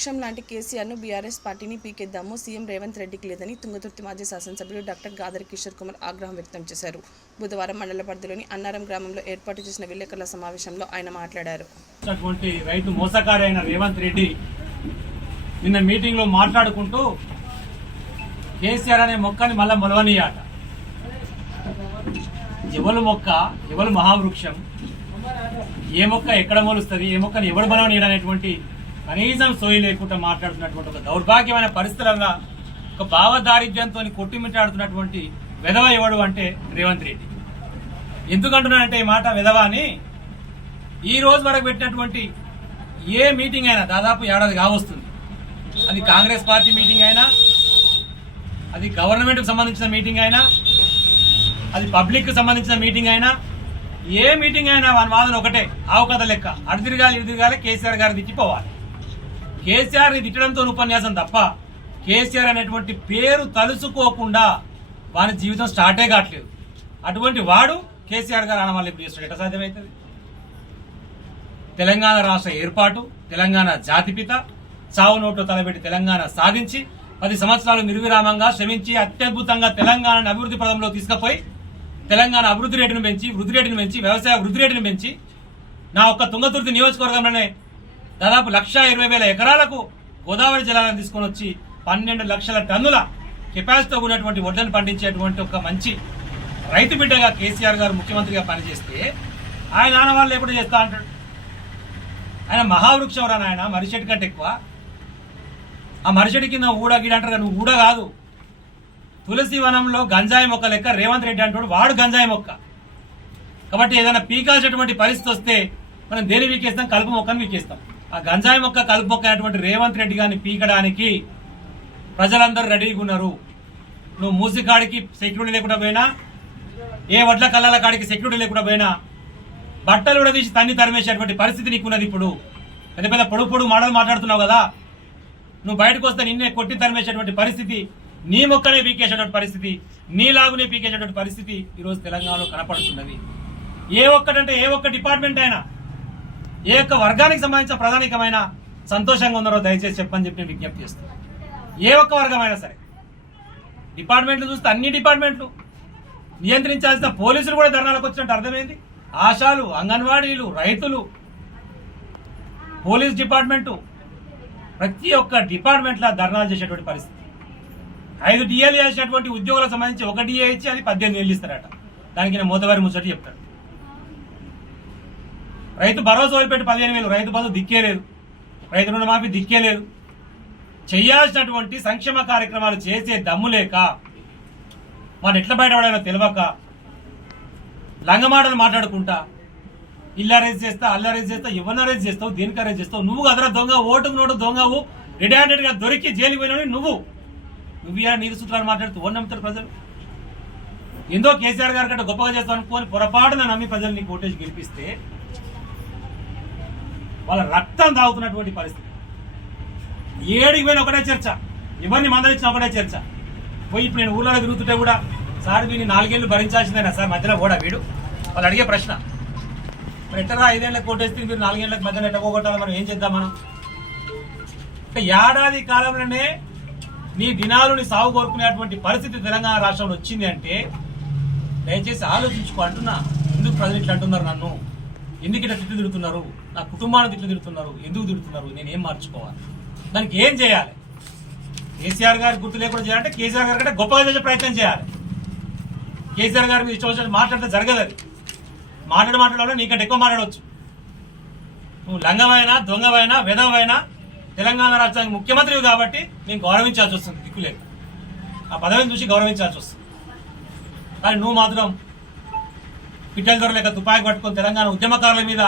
మహావృక్షం లాంటి కేసీఆర్ను బీఆర్ఎస్ పార్టీని పీకేద్దాము సీఎం రేవంత్ రెడ్డికి లేదని తుంగతుర్తి మాజీ శాసనసభ్యులు డాక్టర్ గాదరి కిషోర్ కుమార్ ఆగ్రహం వ్యక్తం చేశారు. బుధవారం మండల పరిధిలోని అన్నారం గ్రామంలో ఏర్పాటు చేసిన విలేకరుల సమావేశంలో ఆయన మాట్లాడారు. రైతు మోసకారి అయిన రేవంత్ రెడ్డి నిన్న మీటింగ్ లో మాట్లాడుకుంటూ కేసీఆర్ అనే మొక్కని మళ్ళా మొలవనీయాట. ఎవరు మొక్క, ఎవరు మహావృక్షం, ఏ మొక్క ఎక్కడ మొలుస్తుంది, ఏ మొక్కని ఎవరు బలవనీయడనేటువంటి కనీసం సోయి లేకుండా మాట్లాడుతున్నటువంటి ఒక దౌర్భాగ్యమైన పరిస్థితులలో ఒక భావదారిద్ర్యంతో కొట్టిమిట్టాడుతున్నటువంటి వెధవ ఎవడు అంటే రేవంత్ రెడ్డి. ఎందుకంటున్నానంటే ఈ మాట వెధవ అని, ఈ రోజు వరకు పెట్టినటువంటి ఏ మీటింగ్ అయినా దాదాపు ఏడాది కావస్తుంది. అది కాంగ్రెస్ పార్టీ మీటింగ్ అయినా, అది గవర్నమెంట్కి సంబంధించిన మీటింగ్ అయినా, అది పబ్లిక్కి సంబంధించిన మీటింగ్ అయినా, ఏ మీటింగ్ అయినా వాని వాదన ఒకటే, ఆవు కథ లెక్క. అటు తిరగాలి ఇటు తిరగాలి, కేసీఆర్ గారిని తిట్టిపోవాలి. కేసీఆర్ని తిట్టడంతో ఉపన్యాసం తప్ప కేసీఆర్ అనేటువంటి పేరు తలుసుకోకుండా వాని జీవితం స్టార్టే కావట్లేదు. అటువంటి వాడు కేసీఆర్ గారు అనవాళ్ళు ఇప్పుడు చేస్తాడు. ఎట్లా సాధ్యమవుతుంది? తెలంగాణ రాష్ట్ర ఏర్పాటు, తెలంగాణ జాతిపిత, చావు నోట్లో తలబెట్టి తెలంగాణ సాధించి 10 సంవత్సరాలు నిర్విరామంగా శ్రమించి అత్యద్భుతంగా తెలంగాణను అభివృద్ధి పదంలో తీసుకుపోయి తెలంగాణ అభివృద్ధి రేటును పెంచి, వృద్ధి రేటును పెంచి, వ్యవసాయ వృద్ధి రేటును పెంచి నా ఒక్క తుంగతుర్తి నియోజకవర్గంలోనే దాదాపు 1,20,000 ఎకరాలకు గోదావరి జలాలను తీసుకొని వచ్చి 12 లక్షల టన్నుల కెపాసిటీతో ఉన్నటువంటి వడ్లను పండించేటువంటి ఒక మంచి రైతు బిడ్డగా కేసీఆర్ గారు ముఖ్యమంత్రిగా పనిచేస్తే ఆయన ఆనవాళ్ళు ఎప్పుడు చేస్తా అంటాడు. ఆయన మహావృక్షం రా నాయన, మరిచెట్టు కంటే ఎక్కువ. ఆ మరిచెట్టు కింద ఊడ గిడ అంటారు, నువ్వు ఊడ కాదు. తులసి వనంలో గంజాయి మొక్క లెక్క రేవంత్ రెడ్డి అంటాడు, వాడు గంజాయి మొక్క. కాబట్టి ఏదైనా పీకాల్సినటువంటి పరిస్థితి వస్తే మనం దేని వీకేస్తాం? కలుపు మొక్కను వీకేస్తాం. ఆ గంజాయి మొక్క, కలుపు మొక్క అయినటువంటి రేవంత్ రెడ్డి గారిని పీకడానికి ప్రజలందరూ రెడీగా ఉన్నారు. నువ్వు మూసికాడికి సెక్యూరిటీ లేకుండా పోయినా, ఏ వడ్ల కళ్ళల కాడికి సెక్యూరిటీ లేకుండా పోయినా, బట్టలు కూడా తీసి తన్ని తరిమేసేటువంటి పరిస్థితి నీకున్నది. ఇప్పుడు పెద్ద పెద్ద పొడుగు మాటలు మాట్లాడుతున్నావు కదా, నువ్వు బయటకు వస్తే నిన్నే కొట్టి తరిమేసేటువంటి పరిస్థితి, నీ మొక్కనే పీకేసేటువంటి పరిస్థితి, నీ లాగునే పీకేసేటువంటి పరిస్థితి ఈరోజు తెలంగాణలో కనపడుతున్నది. ఏ ఒక్క డిపార్ట్మెంట్ అయినా, ఏ ఒక్క వర్గానికి సంబంధించిన ప్రధానికమైన సంతోషంగా ఉన్నారో దయచేసి చెప్పని చెప్పి నేను విజ్ఞప్తి చేస్తాను. ఏ ఒక్క వర్గమైనా సరే, డిపార్ట్మెంట్లు చూస్తే అన్ని డిపార్ట్మెంట్లు నియంత్రించాల్సిన పోలీసులు కూడా ధర్నాలకు వచ్చినట్టు అర్థమైంది. ఆశాలు, అంగన్వాడీలు, రైతులు, పోలీస్ డిపార్ట్మెంటు, ప్రతి ఒక్క డిపార్ట్మెంట్లో ధర్నాలు చేసేటువంటి పరిస్థితి. 5 డిఏలు చేసినటువంటి ఉద్యోగులకు సంబంధించి 1 డిఏ ఇచ్చి అది 18 ఏళ్ళు ఇస్తారట. దానికి నేను మోతవారి ముచ్చట చెప్తాడు. రైతు భరోసా వదిలిపెట్టి 15,000, రైతు బంధు దిక్కే లేదు, రైతు రుణమాఫీ దిక్కే లేదు. చేయాల్సినటువంటి సంక్షేమ కార్యక్రమాలు చేసే దమ్ము లేక, వాడు ఎట్లా బయటపడాలో తెలియక లంగమాటలు మాట్లాడుకుంటా ఇల్లు అరేంజ్ చేస్తా, అల్లు అరేంజ్ చేస్తా, ఎవరిని అరేంజ్ చేస్తావు, దేనికి అరేంజ్ చేస్తావు? నువ్వు కదరా దొంగ, ఓటుకు నోటు దొంగవు, రెడీ హ్యాండెడ్ గా దొరికి జైలుకి పోయినా నువ్వు నీతి సూత్రాలు మాట్లాడుతూ ఓన్ నమ్ముతారు ప్రజలు. ఎందో కేసీఆర్ గారి కంటే గొప్పగా చేస్తావు అనుకోని పొరపాటున నమ్మి ప్రజలు నీకు ఓటేసి గెలిపిస్తే వాళ్ళ రక్తం తాగుతున్నటువంటి పరిస్థితి. ఏడికి పోయిన ఒకటే చర్చ, ఎవరిని మందలించిన ఒకటే చర్చ. పోయి ఇప్పుడు నేను ఊళ్ళో తిరుగుతుంటే కూడా, సార్ వీడిని 4 ఏళ్ళు భరించాల్సిందేనా సార్, మధ్యలో కూడా వీడు వాళ్ళు అడిగే ప్రశ్న, మరి ఎట్టరా 5 ఏళ్ళకి కోటేస్తే మీరు 4 ఏళ్ళకి మధ్యలో ఎట్ట పోగొట్టాలి, మనం ఏం చేద్దాం? మనం ఏడాది కాలంలోనే నీ దినాలుని సాగు కోరుకునేటువంటి పరిస్థితి తెలంగాణ రాష్ట్రంలో వచ్చింది అంటే దయచేసి ఆలోచించుకో అంటున్నా. ఎందుకు ప్రజలు ఇట్లా అంటున్నారు, నన్ను ఎందుకు ఇట్లా తిట్లు తిడుతున్నారు, నా కుటుంబాన్ని తిట్లు తిడుతున్నారు, ఎందుకు తిడుతున్నారు, నేనేం మార్చుకోవాలి, దానికి ఏం చేయాలి? కేసీఆర్ గారి గుర్తు లేకుండా చేయాలంటే కేసీఆర్ గారి కంటే గొప్పగా చేసే ప్రయత్నం చేయాలి. కేసీఆర్ గారి మీద ఇష్టం వచ్చినట్టు మాట్లాడితే జరగదు. అది మాట్లాడాలో నీకంటే ఎక్కువ మాట్లాడవచ్చు. నువ్వు లంగమైనా, దొంగవైనా, వెధవైనా తెలంగాణ రాష్ట్రానికి ముఖ్యమంత్రివి కాబట్టి నేను గౌరవించాల్సి వస్తుంది. దిక్కులేదు, ఆ పదవిని చూసి గౌరవించాల్సి వస్తుంది. కానీ నువ్వు మాత్రం పిట్టల దొర లేక తుపాకి పట్టుకొని తెలంగాణ ఉద్యమకారుల మీద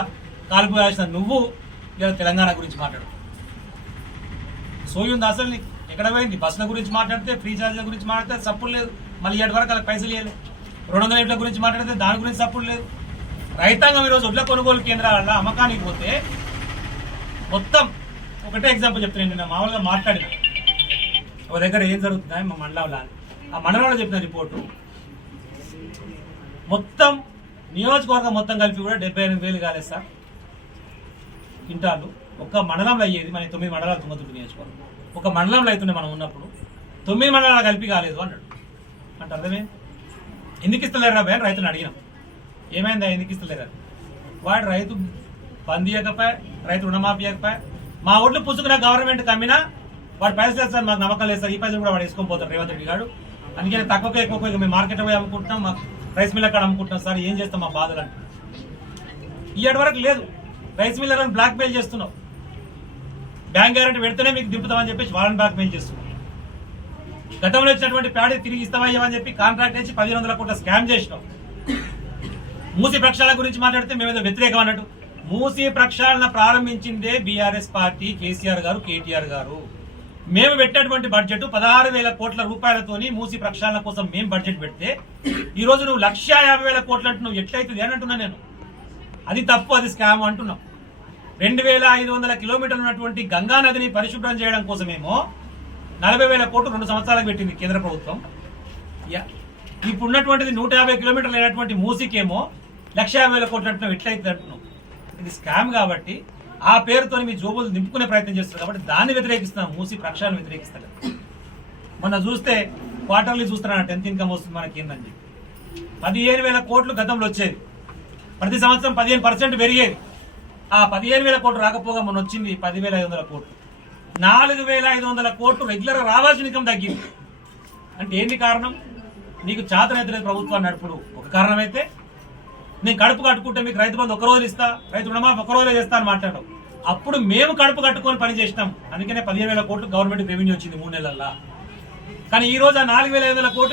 కాల్పు వేసిన నువ్వు ఇలా తెలంగాణ గురించి మాట్లాడు. సోయి ఉంది అసలు నీకు? ఎక్కడ పోయింది? బస్సుల గురించి మాట్లాడితే, ఫ్రీ ఛార్జీల గురించి మాట్లాడితే సప్పుడు లేదు, మళ్ళీ 7 వరకు వాళ్ళకి పైసలు ఇవ్వలేదు. 200 యూనిట్ల గురించి మాట్లాడితే దాని గురించి సప్పుడు లేదు. రైతాంగం ఈరోజు వడ్ల కొనుగోలు కేంద్రాల అమ్మకానికి పోతే మొత్తం ఒకటే ఎగ్జాంపుల్ చెప్తున్నాను. నేను మామూలుగా మాట్లాడిన ఒక దగ్గర ఏం జరుగుతుందా మా మండలంలో, ఆ మండలంలో చెప్పిన రిపోర్టు మొత్తం నియోజకవర్గం మొత్తం కలిపి కూడా 78,000 కాలేదు సార్ క్వింటాలు. ఒక మండలంలో అయ్యేది మన 9 మండలాలు తుంగతుర్తి నియోజకవర్గం, ఒక మండలంలో అవుతుండే మనం ఉన్నప్పుడు 9 మండలాలు కలిపి కాలేదు అన్నాడు. అంటే అర్థమే ఎందుకు ఇస్తలేరు రా అని రైతుని అడిగినాం. ఏమైందా ఎందుకు ఇస్తలేరు? వాడు రైతు బంద్ ఇవ్వకపోయా, రైతు రుణమాఫీ ఇవ్వకపోయా, మా ఓట్లు పుచ్చుకున్న గవర్నమెంట్ కమ్మినా వాడు పైసలు వేస్తారు, మాకు నమ్మకం లేదు సార్, ఈ పైసలు కూడా వాడు వేసుకొని పోతారు రేవంత్ రెడ్డి గారు. అందుకని తక్కువగా ఎక్కువ మేము మార్కెట్ పోయి అమ్ముకుంటున్నాం, మాకు రైస్ మిల్ అక్కడ అమ్ముకుంటున్నాం సార్, ఏం చేస్తాం మా బాధలు అంటే. ఇప్పటి వరకు లేదు. రైస్ మిల్లర్లను బ్లాక్ మెయిల్ చేస్తున్నాం, బ్యాంక్ గ్యారెంటీ పెడితేనే మీకు దింపుతామని చెప్పేసి వాళ్ళని బ్లాక్ మెయిల్ చేస్తున్నాం. గతంలో ఇచ్చినటువంటి ప్యాడీ తిరిగి ఇస్తామని చెప్పి కాంట్రాక్ట్ ఇచ్చి 1500 కోట్ల స్కామ్ చేసినాం. మూసీ ప్రక్షాళన గురించి మాట్లాడితే మేమేదో వ్యతిరేకం అన్నట్టు. మూసీ ప్రక్షాళన ప్రారంభించిందే బీఆర్ఎస్ పార్టీ, కేసీఆర్ గారు, కేటీఆర్ గారు. మేము పెట్టినటువంటి బడ్జెట్ 16,000 కోట్ల రూపాయలతోని మూసీ ప్రక్షాళన కోసం మేము బడ్జెట్ పెడితే ఈ రోజు నువ్వు 1,50,000 కోట్లు అంటున్నావు. ఎట్లయితుంది అని అంటున్నా నేను. అది తప్పు, అది స్కామ్ అంటున్నాం. 2,500 కిలోమీటర్లు ఉన్నటువంటి గంగా నదిని పరిశుభ్రం చేయడం కోసమేమో 40,000 కోట్లు 2 సంవత్సరాలకు పెట్టింది కేంద్ర ప్రభుత్వం. ఇప్పుడు ఉన్నటువంటిది 150 కిలోమీటర్లు అయినటువంటి మూసీకేమో 1,50,000 కోట్లు అంటున్నాం. ఎట్లయితే అంటున్నాం. ఇది స్కామ్ కాబట్టి ఆ పేరుతో మీ జోబులు నింపుకునే ప్రయత్నం చేస్తారు కాబట్టి దాన్ని వ్యతిరేకిస్తున్నాం. మూసీ ప్రక్షాళన వ్యతిరేకిస్తారు. మొన్న చూస్తే క్వార్టర్లీ చూస్తున్నా 10th ఇన్కమ్ వస్తుంది మనకి ఏందని చెప్పి 15,000 కోట్లు గతంలో వచ్చేది. ప్రతి సంవత్సరం 15% పెరిగేది. ఆ 15,000 కోట్లు రాకపోగా మొన్న వచ్చింది 10,500 కోట్లు. 4,500 కోట్లు రెగ్యులర్ గా రావాల్సిన ఇన్కమ్ తగ్గింది. అంటే ఏంటి కారణం? నీకు చేతనైతే ప్రభుత్వాన్ని నడుపుడు ఒక కారణం అయితే, నేను కడుపు కట్టుకుంటే మీకు రైతు బంధు ఒక రోజు ఇస్తా, రైతు రుణమాఫీ ఒక రోజులో చేస్తా అని మాట్లాడడం. అప్పుడు మేము కడుపు కట్టుకొని పని చేసినాం. అందుకనే 15,000 కోట్లు గవర్నమెంట్ రెవెన్యూ వచ్చింది 3 నెలల్లో. కానీ ఈ రోజు ఆ 4,500 కోట్లు